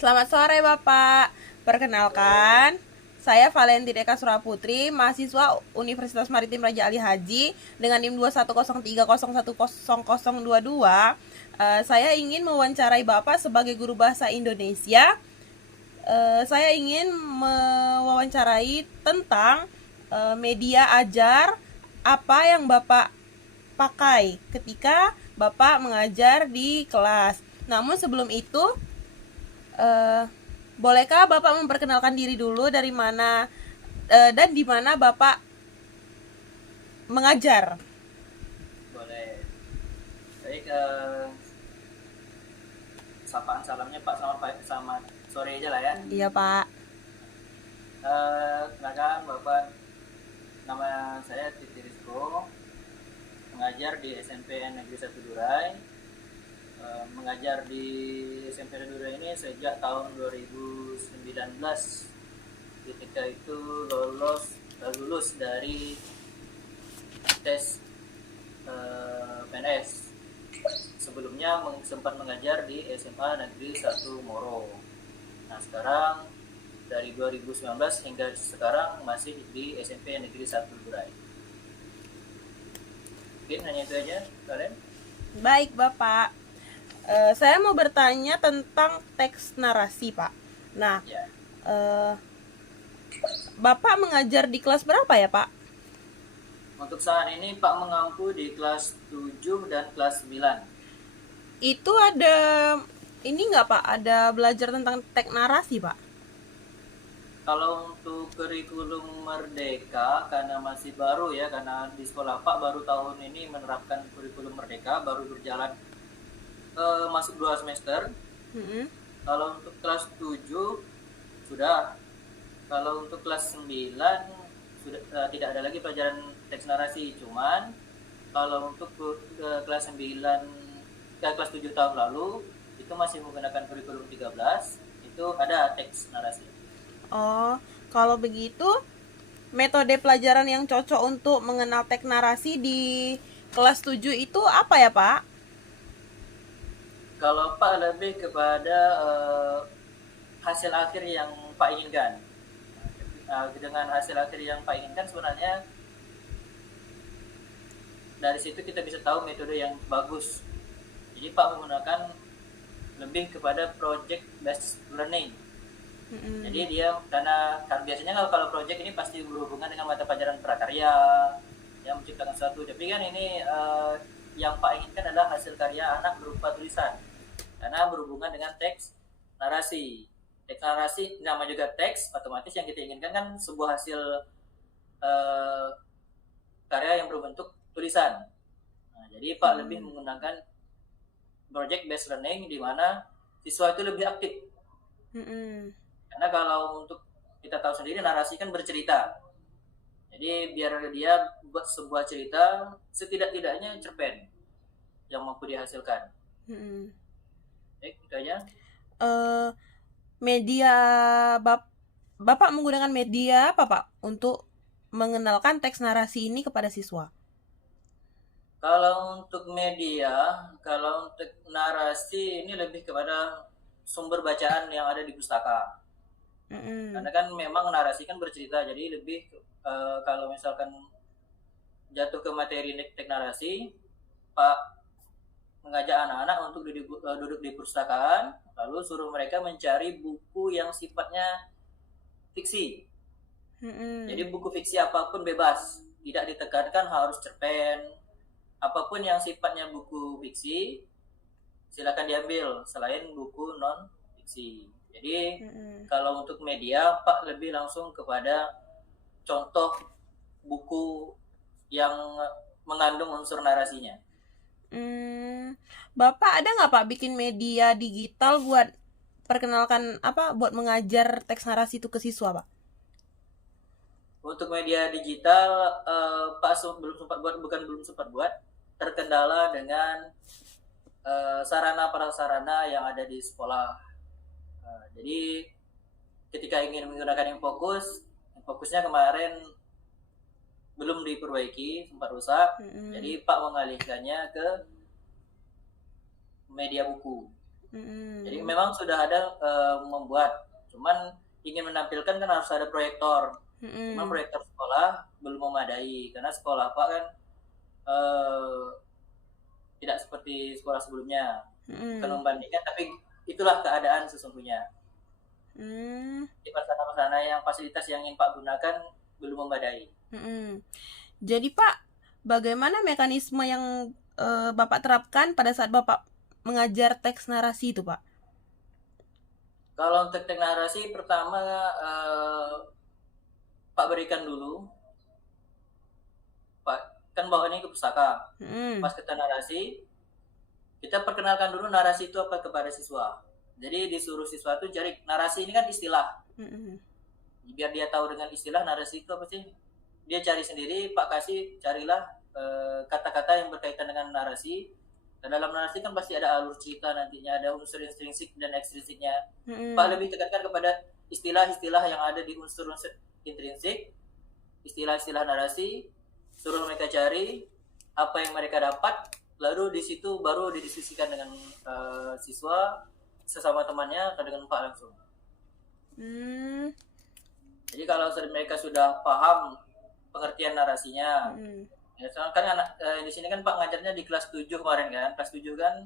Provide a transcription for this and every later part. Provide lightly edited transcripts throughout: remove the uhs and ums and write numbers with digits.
Selamat sore Bapak. Perkenalkan, saya Valentine Eka Suraputri, mahasiswa Universitas Maritim Raja Ali Haji dengan NIM 21030110022. Saya ingin mewawancarai Bapak sebagai guru bahasa Indonesia. Saya ingin mewawancarai tentang media ajar apa yang Bapak pakai ketika Bapak mengajar di kelas. Namun sebelum itu, Eh, bolehkah Bapak memperkenalkan diri dulu dari mana dan di mana Bapak mengajar? Boleh. Baik, sapaan salamnya Pak, selamat sore aja lah ya. Iya Pak. Kenalkan Bapak, nama saya Titi Rizko, mengajar di SMP Negeri 1 Durai. Mengajar di SMP Negeri Durai ini sejak tahun 2019. Ketika itu lulus dari tes PNS. Sebelumnya sempat mengajar di SMA Negeri 1 Moro. Nah, sekarang dari 2019 hingga sekarang masih di SMP Negeri 1 Durai. Mungkin hanya itu aja, kalian. Baik Bapak. Saya mau bertanya tentang teks narasi Pak. Nah, Ya, eh, Bapak mengajar di kelas berapa ya Pak? untuk saat ini Pak mengampu di kelas 7 dan kelas 9. Itu ada ini nggak Pak? Ada belajar tentang teks narasi Pak? Kalau untuk kurikulum Merdeka, karena masih baru ya, karena di sekolah Pak baru tahun ini menerapkan kurikulum Merdeka, baru berjalan masuk 2 semester. Mm-mm. Kalau untuk kelas 7 sudah. Kalau untuk kelas 9 sudah tidak ada lagi pelajaran teks narasi. Cuman kalau untuk kelas 9 kelas 7 tahun lalu itu masih menggunakan kurikulum 13, itu ada teks narasi. Oh, kalau begitu metode pelajaran yang cocok untuk mengenal teks narasi di kelas 7 itu apa ya, Pak? Kalau Pak lebih kepada hasil akhir yang Pak inginkan. Dengan hasil akhir yang Pak inginkan sebenarnya dari situ kita bisa tahu metode yang bagus. Jadi Pak menggunakan lebih kepada project based learning. Mm-mm. Jadi dia karena biasanya kalau project ini pasti berhubungan dengan mata pelajaran prakarya yang menciptakan sesuatu. Tapi kan ini yang Pak inginkan adalah hasil karya anak berupa tulisan. Karena berhubungan dengan teks narasi. Teks narasi nama juga teks, otomatis yang kita inginkan kan sebuah hasil uh, karya yang berbentuk tulisan. Nah, jadi Pak lebih menggunakan project based learning di mana siswa itu lebih aktif. Mm-mm. Karena kalau untuk kita tahu sendiri narasi kan bercerita. Jadi biar dia buat sebuah cerita setidak-tidaknya cerpen yang mampu dihasilkan. Mm-mm. Baik, itu aja. Eh, media Bapak menggunakan media apa, Pak, untuk mengenalkan teks narasi ini kepada siswa? Kalau untuk media, kalau untuk narasi ini lebih kepada sumber bacaan yang ada di pustaka. Mm-mm. Karena kan memang narasi kan bercerita, jadi lebih kalau misalkan jatuh ke materi teks narasi, Pak mengajak anak-anak untuk duduk di perpustakaan, lalu suruh mereka mencari buku yang sifatnya fiksi. Jadi Mm-mm. buku fiksi apapun bebas, tidak ditekankan harus cerpen. Apapun yang sifatnya buku fiksi, silakan diambil selain buku non fiksi. Jadi Mm-mm. kalau untuk media, Pak lebih langsung kepada contoh buku yang mengandung unsur narasinya. Hmm, Bapak ada nggak Pak bikin media digital buat perkenalkan apa buat mengajar teks narasi itu ke siswa Pak? Untuk media digital, Pak belum sempat buat, bukan belum sempat buat, terkendala dengan sarana prasarana yang ada di sekolah. Jadi ketika ingin menggunakan yang fokusnya kemarin belum diperbaiki, sempat rusak. Mm-mm. Jadi Pak mengalihkannya ke media buku. Jadi memang sudah ada membuat, cuman ingin menampilkan kan harus ada proyektor. Cuman proyektor sekolah belum memadai karena sekolah Pak kan tidak seperti sekolah sebelumnya. Bukan membandingkan, tapi itulah keadaan sesungguhnya. Di pasana-pasana yang fasilitas yang ingin Pak gunakan belum memadai. Jadi Pak, bagaimana mekanisme yang Bapak terapkan pada saat Bapak mengajar teks narasi itu Pak? Kalau untuk teks narasi pertama Pak berikan dulu, Pak kan bawa ini ke pustaka. Pas kita narasi, kita perkenalkan dulu narasi itu apa kepada siswa. Jadi disuruh siswa itu cari narasi ini kan istilah. Biar dia tahu dengan istilah narasi itu apa sih. Dia cari sendiri, Pak kasih carilah kata-kata yang berkaitan dengan narasi. Dan dalam narasi kan pasti ada alur cerita nantinya, ada unsur intrinsik dan ekstrinsiknya. Pak lebih tekankan kepada istilah-istilah yang ada di unsur-unsur intrinsik, istilah-istilah narasi, suruh mereka cari apa yang mereka dapat, lalu di situ baru didiskusikan dengan siswa, sesama temannya, atau dengan Pak langsung. Jadi kalau mereka sudah paham pengertian narasinya, ya, kan di sini kan Pak ngajarnya di kelas 7 kemarin kan. Kelas 7 kan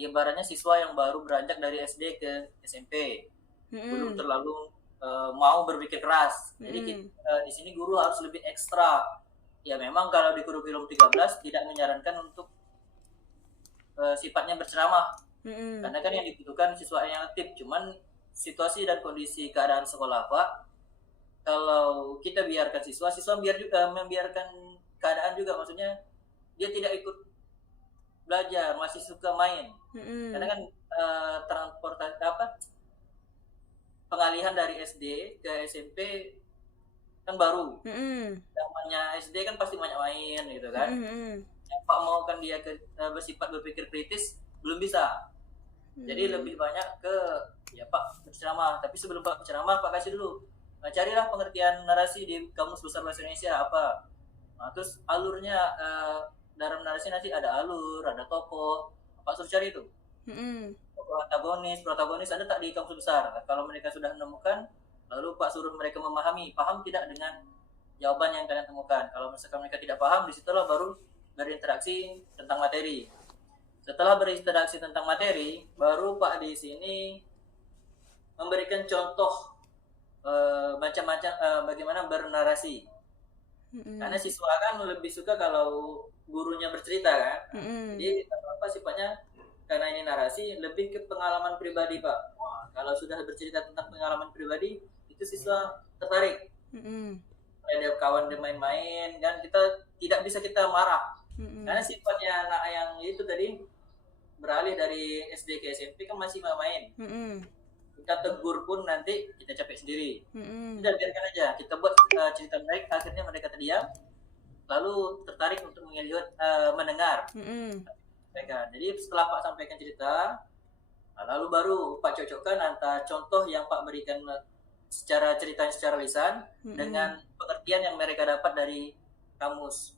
ibaratnya siswa yang baru beranjak dari SD ke SMP. Belum terlalu mau berpikir keras. Jadi di sini guru harus lebih ekstra. Ya memang kalau di kurikulum 13 tidak menyarankan untuk sifatnya berceramah. Karena kan yang dibutuhkan siswa yang aktif. Cuman situasi dan kondisi keadaan sekolah Pak, kalau kita biarkan siswa membiarkan keadaan juga, maksudnya dia tidak ikut belajar, masih suka main. Karena kan transportasi pengalihan dari SD ke SMP kan baru. Zamannya SD kan pasti banyak main gitu kan. Yang Pak mau kan dia bersifat berpikir kritis belum bisa. Jadi lebih banyak ke ya Pak berceramah. Tapi sebelum Pak berceramah, Pak kasih dulu. Carilah pengertian narasi di Kamus Besar Bahasa Indonesia apa. Nah, terus alurnya dalam narasi nanti ada alur, ada tokoh. Pak suruh cari itu. Protagonis ada tak di Kamus Besar? Kalau mereka sudah menemukan, lalu Pak suruh mereka memahami, paham tidak dengan jawaban yang kalian temukan. Kalau misalkan mereka tidak paham, disitulah baru berinteraksi tentang materi. Setelah berinteraksi tentang materi, baru Pak di sini memberikan contoh macam-macam bagaimana bernarasi. Karena siswa kan lebih suka kalau gurunya bercerita kan. Jadi apa sifatnya, karena ini narasi lebih ke pengalaman pribadi Pak. Wah, kalau sudah bercerita tentang pengalaman pribadi, itu siswa tertarik. Ada kawan dia main-main dan kita tidak marah. Karena sifatnya anak yang itu tadi beralih dari SD ke SMP kan masih main. Kita tegur pun nanti kita capek sendiri. Udah biarkan aja, kita buat cerita baik, akhirnya mereka terdiam, lalu tertarik untuk mendengar. Jadi setelah Pak sampaikan cerita, lalu baru Pak cocokkan antara contoh yang Pak berikan secara cerita secara lisan dengan pengertian yang mereka dapat dari kamus.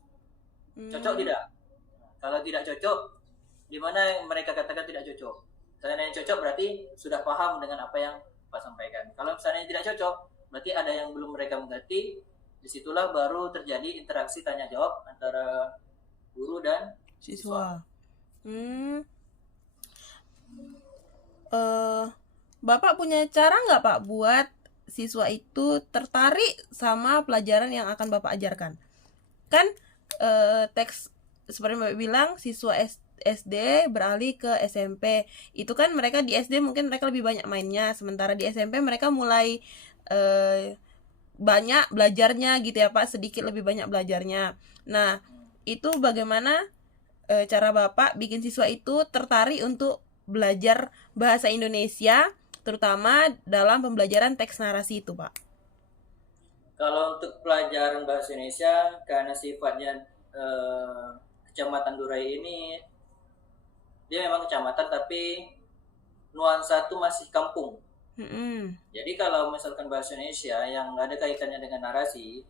Cocok tidak? Kalau tidak cocok, di mana mereka katakan tidak cocok? Misalnya yang cocok berarti sudah paham dengan apa yang Pak sampaikan. Kalau misalnya tidak cocok, berarti ada yang belum mereka mengerti. Disitulah baru terjadi interaksi tanya jawab antara guru dan siswa. Bapak punya cara nggak Pak buat siswa itu tertarik sama pelajaran yang akan Bapak ajarkan? Kan teks seperti Bapak bilang siswa SD beralih ke SMP, itu kan mereka di SD mungkin mereka lebih banyak mainnya, sementara di SMP mereka mulai banyak belajarnya gitu ya Pak, sedikit lebih banyak belajarnya. Nah itu bagaimana cara Bapak bikin siswa itu tertarik untuk belajar bahasa Indonesia, terutama dalam pembelajaran teks narasi itu Pak? Kalau untuk pelajaran bahasa Indonesia, karena sifatnya Kecamatan Durai ini dia memang kecamatan tapi nuansa itu masih kampung. Jadi kalau misalkan bahasa Indonesia yang ada kaitannya dengan narasi,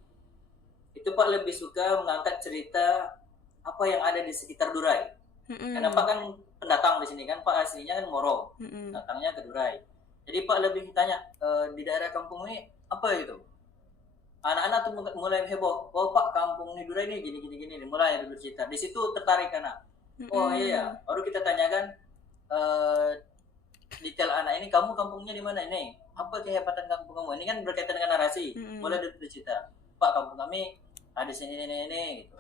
itu Pak lebih suka mengangkat cerita apa yang ada di sekitar Durai. Karena Pak kan pendatang di sini kan, Pak aslinya kan Moro, datangnya ke Durai. Jadi Pak lebih tanya di daerah kampung ini apa itu? Anak-anak tuh mulai heboh. Oh Pak, kampung ini Durai ini gini, mulai dulu cerita. Di situ tertarik anak. Oh iya, baru kita tanyakan detail anak ini, kamu kampungnya di mana ini? Apa kehebatan kampung kamu? Ini kan berkaitan dengan narasi. Mulai dari cerita. Pak, kampung kami ada sini ini gitu.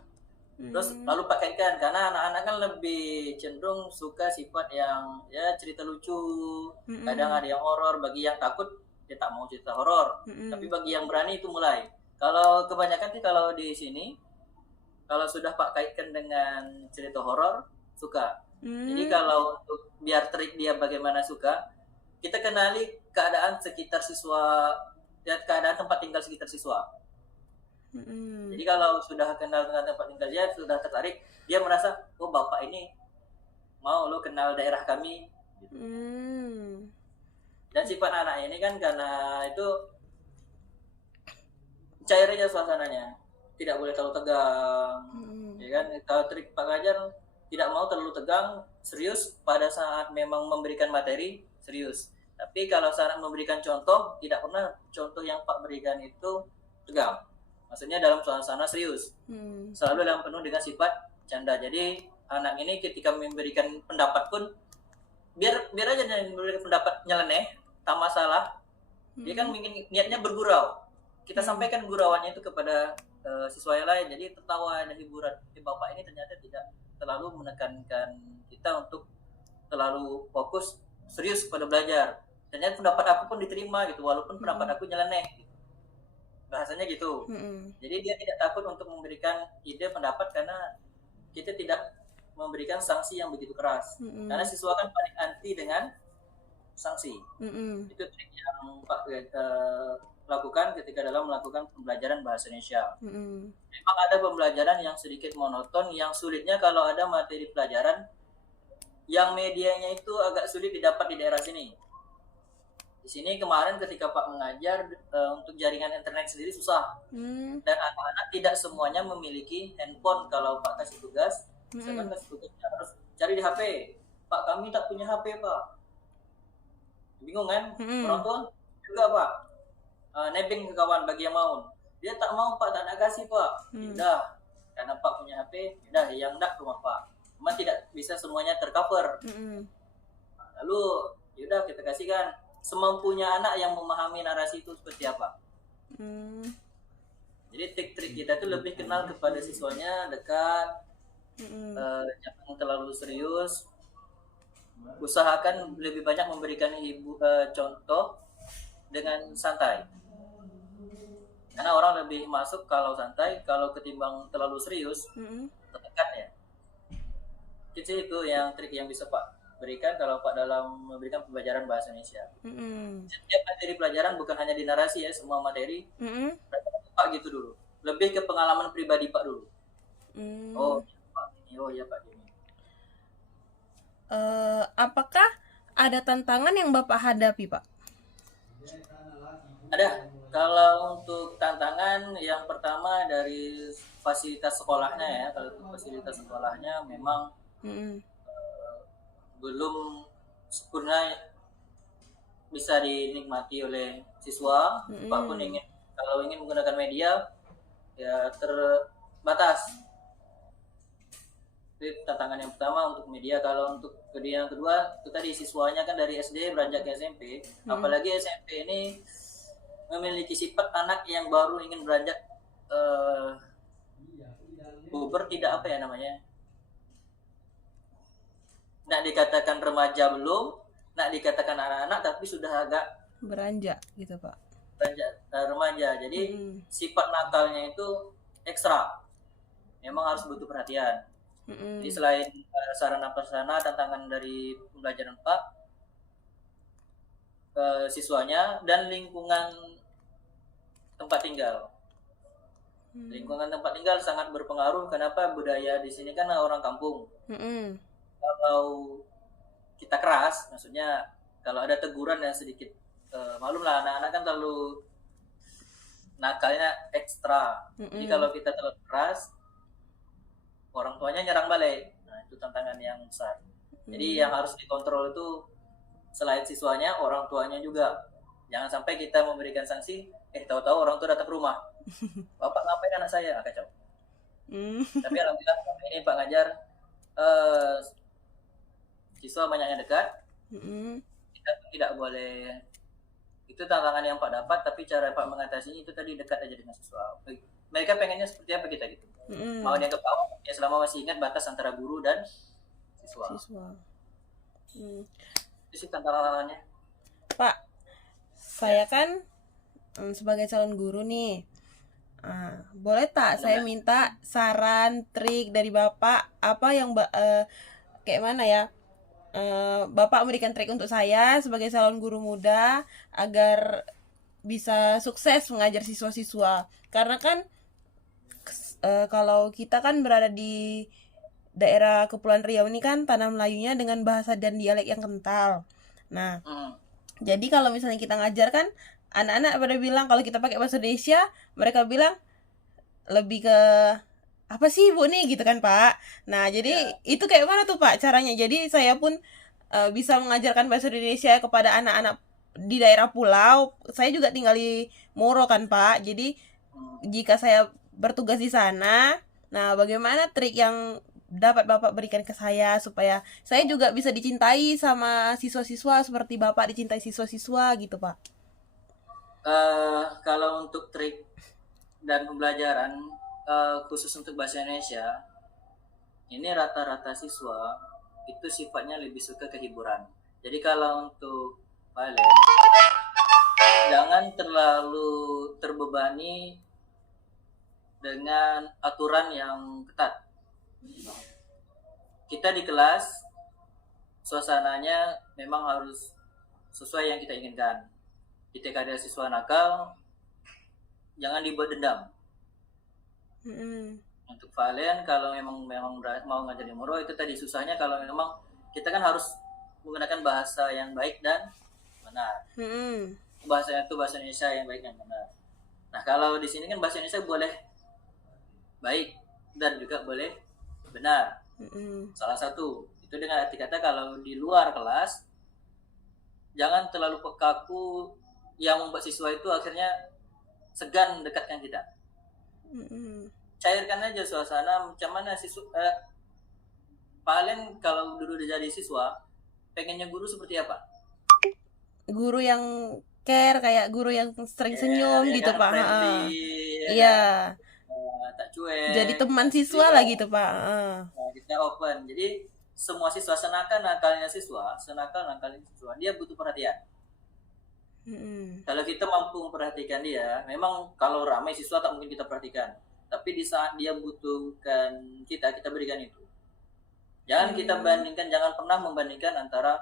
Terus lalu Pak kaitkan, karena anak-anak kan lebih cenderung suka sifat yang ya cerita lucu. Kadang ada yang horor, bagi yang takut dia tak mau cerita horor. Tapi bagi yang berani itu mulai. Kalau kebanyakan sih kalau di sini, kalau sudah Pak kaitkan dengan cerita horor, suka. Jadi kalau untuk biar trik dia bagaimana suka, kita kenali keadaan sekitar siswa dan keadaan tempat tinggal sekitar siswa. Jadi kalau sudah kenal dengan tempat tinggal dia, sudah tertarik, dia merasa, oh bapak ini mau lo kenal daerah kami. Gitu. Dan sifat anak ini kan karena itu cair aja suasananya, tidak boleh terlalu tegang. Ya kan, kalau trik Pak Gajar tidak mau terlalu tegang, serius pada saat memang memberikan materi, serius. Tapi kalau saat memberikan contoh, tidak pernah contoh yang Pak berikan itu tegang. Maksudnya dalam suasana serius. Selalu dalam penuh dengan sifat canda. Jadi anak ini ketika memberikan pendapat pun, biar aja memberikan pendapat nyeleneh, tak masalah. Dia kan mungkin niatnya bergurau. Kita sampaikan gurauannya itu kepada siswa yang lain. Jadi tertawa dan hiburan. Bapak ini ternyata tidak terlalu menekankan kita untuk terlalu fokus serius pada belajar. Ternyata pendapat aku pun diterima gitu, walaupun pendapat aku nyeleneh. Gitu. Bahasanya gitu. Jadi dia tidak takut untuk memberikan ide pendapat karena kita tidak memberikan sanksi yang begitu keras. Karena siswa kan paling anti dengan sanksi. Itu trik yang Pak lakukan ketika dalam melakukan pembelajaran bahasa Indonesia. Memang ada pembelajaran yang sedikit monoton, yang sulitnya kalau ada materi pelajaran yang medianya itu agak sulit didapat di daerah sini. Di sini kemarin ketika Pak mengajar untuk jaringan internet sendiri susah. Dan anak-anak tidak semuanya memiliki handphone kalau Pak kasih tugas. Saya kan kasih tugasnya harus cari di HP. Pak, kami tak punya HP, Pak. Bingung kan? Orang tua juga, Pak. Nebeng ke kawan bagi yang mau. Dia tak mau, Pak, tak nak kasih, Pak. Udah, karena Pak punya HP, udah yang nak rumah Pak. Memang tidak bisa semuanya tercover. Lalu, yaudah kita kasihkan semampunya anak yang memahami narasi itu seperti apa. Jadi trik-trik kita itu lebih kenal kepada siswanya, dekat, jangan terlalu serius. Usahakan lebih banyak memberikan contoh dengan santai. Karena orang lebih masuk kalau santai, kalau ketimbang terlalu serius, tertekan ya. Jadi itu yang trik yang bisa Pak berikan kalau Pak dalam memberikan pembelajaran bahasa Indonesia. Setiap materi pelajaran bukan hanya di narasi ya, semua materi. Pak gitu dulu. Lebih ke pengalaman pribadi Pak dulu. Oh, Pak ini, oh ya Pak ini. Apakah ada tantangan yang Bapak hadapi, Pak? Ada. Kalau untuk tantangan yang pertama dari fasilitas sekolahnya ya. Kalau untuk fasilitas sekolahnya memang belum sempurna bisa dinikmati oleh siswa. Pak pun kalau ingin menggunakan media ya terbatas. Itu tantangan yang pertama untuk media. Kalau untuk yang kedua itu tadi siswanya kan dari SD beranjak ke SMP. Apalagi SMP ini memiliki sifat anak yang baru ingin beranjak puber, tidak apa ya namanya, nak dikatakan remaja belum, nak dikatakan anak-anak tapi sudah agak beranjak gitu Pak. Beranjak remaja. Jadi sifat nakalnya itu ekstra. Memang harus butuh perhatian. Jadi selain sarana prasarana tantangan dari pembelajaran Pak, siswanya dan lingkungan tempat tinggal. Lingkungan tempat tinggal sangat berpengaruh. Kenapa? Budaya di sini kan orang kampung. Kalau kita keras, maksudnya kalau ada teguran yang sedikit malum lah, anak-anak kan terlalu nakalnya ekstra. Jadi kalau kita terlalu keras, orang tuanya nyerang balik. Nah itu tantangan yang besar. Jadi yang harus dikontrol itu selain siswanya, orang tuanya juga. Jangan sampai kita memberikan sanksi, tahu-tahu orang tua datang ke rumah. Bapak ngapain anak saya? Kacau. Hmm. Tapi alhamdulillah ini Pak ngajar eh, siswa banyak yang dekat. Mm-mm. Kita tidak boleh, itu tantangan yang Pak dapat, tapi cara Pak mengatasinya itu tadi dekat aja dengan siswa. Mereka pengennya seperti apa kita gitu. Mau dia ketawa, ya selama masih ingat batas antara guru dan siswa. Siswa. Itu sih tantangannya. Pak, saya kan sebagai calon guru nih. Boleh tak saya minta saran, trik dari Bapak apa yang kayak mana ya? Bapak memberikan trik untuk saya sebagai calon guru muda agar bisa sukses mengajar siswa-siswa. Karena kan kalau kita kan berada di daerah Kepulauan Riau ini kan tanah Melayunya dengan bahasa dan dialek yang kental. Nah, jadi kalau misalnya kita ngajar kan anak-anak pada bilang kalau kita pakai bahasa Indonesia, mereka bilang lebih ke apa sih Bu nih gitu kan Pak. Nah, jadi itu kayak mana tuh Pak caranya? Jadi saya pun bisa mengajarkan bahasa Indonesia kepada anak-anak di daerah pulau. Saya juga tinggal di Moro kan Pak. Jadi jika saya bertugas di sana, nah bagaimana trik yang dapat Bapak berikan ke saya supaya saya juga bisa dicintai sama siswa-siswa seperti Bapak dicintai siswa-siswa gitu Pak. Kalau untuk trik dan pembelajaran khusus untuk bahasa Indonesia, ini rata-rata siswa itu sifatnya lebih suka ke hiburan. Jadi kalau untuk Valen, jangan terlalu terbebani dengan aturan yang ketat. Kita di kelas, suasananya memang harus sesuai yang kita inginkan. Ketika ada siswa nakal, jangan dibuat dendam. Untuk Valen, kalau memang mau ngajar di Moro, itu tadi susahnya kalau memang kita kan harus menggunakan bahasa yang baik dan benar. Bahasanya itu bahasa Indonesia yang baik dan benar. Nah, kalau di sini kan bahasa Indonesia boleh baik dan juga boleh benar. Salah satu itu dengan arti kata kalau di luar kelas jangan terlalu kaku yang membuat siswa itu akhirnya segan dekatkan kita. Cairkan aja suasana. Macam mana siswa Valen kalau dulu jadi siswa pengennya guru seperti apa? Guru yang care, kayak guru yang sering senyum ya gitu kan, Pak. Friendly, Iya. Tak cuek. Jadi teman siswa lah gitu Pak. Nah, kita open. Jadi semua siswa senakal-nakalnya siswa, dia butuh perhatian. Kalau kita mampu memperhatikan dia, memang kalau ramai siswa tak mungkin kita perhatikan. Tapi di saat dia butuhkan kita berikan itu. Jangan kita bandingkan, jangan pernah membandingkan antara,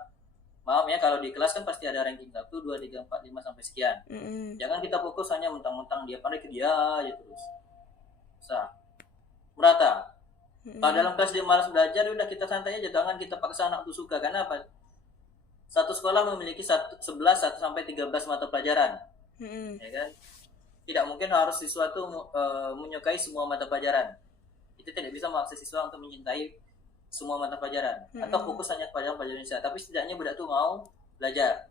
maaf ya, kalau di kelas kan pasti ada ranking 1, 2, 3, 4, 5 sampai sekian. Jangan kita fokus hanya mentang-mentang dia pandai ke dia aja terus. Merata. Kalau dalam kelas dia malas belajar, udah kita santai aja, jangan kita paksa anak itu suka. Karena apa? Satu sekolah memiliki 11 sampai 13 mata pelajaran. Ya kan? Tidak mungkin harus siswa itu menyukai semua mata pelajaran. Itu tidak bisa memaksa siswa untuk mencintai semua mata pelajaran. Atau fokus hanya pada pelajaran Indonesia. Tapi setidaknya budak itu mau belajar.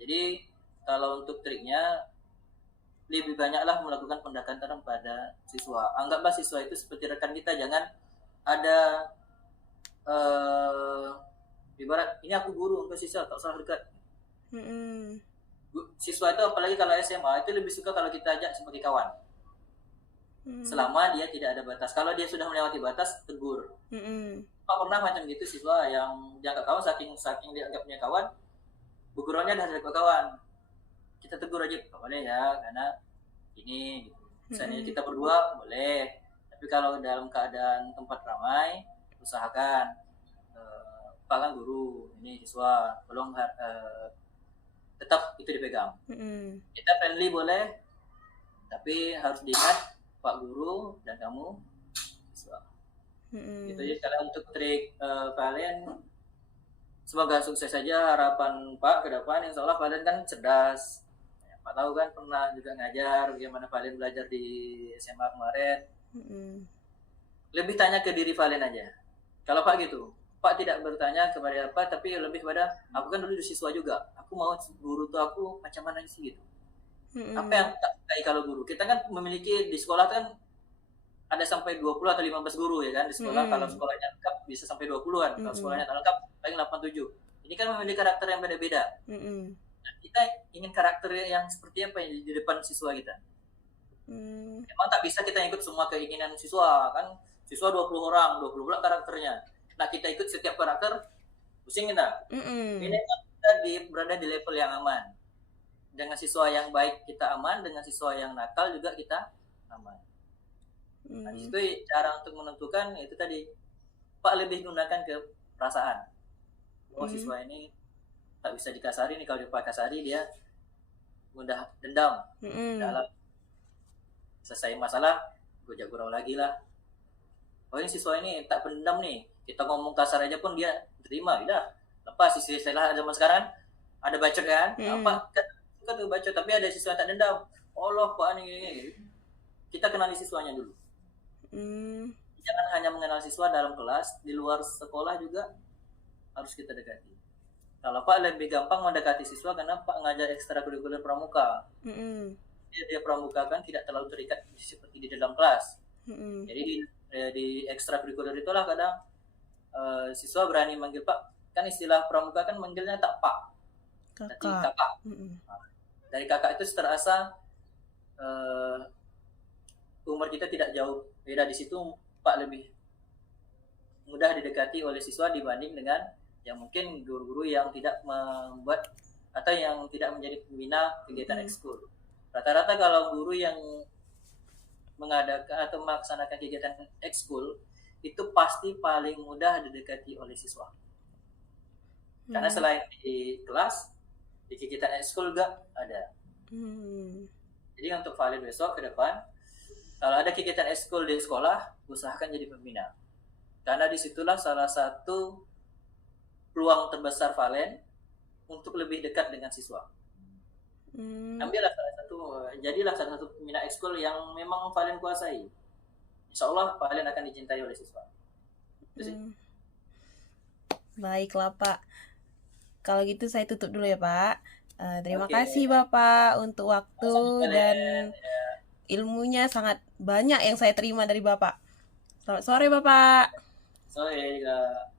Jadi kalau untuk triknya, lebih banyaklah melakukan pendekatan pada siswa. Anggaplah siswa itu seperti rekan kita. Jangan ada ibarat ini aku guru, untuk siswa tak usah dekat. Siswa itu apalagi kalau SMA itu lebih suka kalau kita ajak sebagai kawan. Selama dia tidak ada batas. Kalau dia sudah melewati batas, tegur. Pak pernah macam gitu siswa yang dianggap kawan, saking dianggapnya kawan, bu gurunya dah ada kawan. Kita tegur aja, tak boleh ya, karena ini gitu. Misalnya kita berdua boleh, tapi kalau dalam keadaan tempat ramai, usahakan Pak kan guru, ini siswa, tolong tetap itu dipegang. Kita friendly boleh, tapi harus diingat Pak guru dan kamu siswa. Gitu aja. Kalau untuk trik kalian, semoga sukses saja. Harapan Pak ke depan, insya Allah kalian kan cerdas. Pak tahu kan pernah juga ngajar, bagaimana Valen belajar di SMA kemarin. Lebih tanya ke diri Valen aja. Kalau Pak gitu, Pak tidak bertanya kepada apa, tapi lebih pada aku kan dulu siswa juga. Aku mau guru tuh aku macam mana sih gitu. Apa yang tak sukai kalau guru? Kita kan memiliki di sekolah kan ada sampai 20 atau 15 guru ya kan di sekolah. Kalau sekolahnya lengkap bisa sampai 20-an. Kalau sekolahnya tak lengkap paling 87. Ini kan memiliki karakter yang beda-beda. Nah, kita ingin karakter yang seperti apa yang di depan siswa kita. Emang tak bisa kita ikut semua keinginan siswa kan. Siswa 20 orang, 20 pula karakternya. Nah, kita ikut setiap karakter, pusing kita. Ini kan kita berada di level yang aman. Dengan siswa yang baik kita aman, dengan siswa yang nakal juga kita aman. Nah, itu cara untuk menentukan itu tadi. Pak lebih gunakan ke perasaan. Oh, siswa ini tak bisa dikasari nih, kalau Pak kasari dia mudah dendam. Dalam selesai masalah, gue jago lagi lah. Oh, ini siswa ini tak pendam nih. Kita ngomong kasar aja pun dia terima. Udah, lepas istilah zaman sekarang ada bacot kan? Apa kan tuh bacot, tapi ada siswa tak dendam. Allah, Pak ini. Kita kenali siswanya dulu. Jangan hanya mengenal siswa dalam kelas, di luar sekolah juga harus kita dekati. Kalau Pak lebih gampang mendekati siswa karena Pak ngajar ekstrakurikuler pramuka. Dia pramuka kan tidak terlalu terikat seperti di dalam kelas. Jadi di ekstrakurikuler itulah kadang siswa berani manggil Pak. Kan istilah pramuka kan manggilnya tak Pak, tapi kakak. Dari kakak itu terasa umur kita tidak jauh beda. Di situ Pak lebih mudah didekati oleh siswa dibanding dengan yang mungkin guru-guru yang tidak membuat atau yang tidak menjadi pembina kegiatan ekskul. Rata-rata kalau guru yang mengadakan atau melaksanakan kegiatan ekskul itu pasti paling mudah didekati oleh siswa. Karena selain di kelas, di kegiatan ekskul juga ada. Jadi untuk Valen besok ke depan, kalau ada kegiatan ekskul di sekolah, usahakan jadi pembina. Karena disitulah salah satu peluang terbesar Valen untuk lebih dekat dengan siswa. Ambillah jadilah salah satu pembina ekskul yang memang Valen kuasai. Insya Allah Valen akan dicintai oleh siswa. Baiklah Pak. Kalau gitu saya tutup dulu ya Pak. Terima kasih Bapak untuk waktu dan ilmunya sangat banyak yang saya terima dari Bapak. Selamat sore Bapak. Sore juga.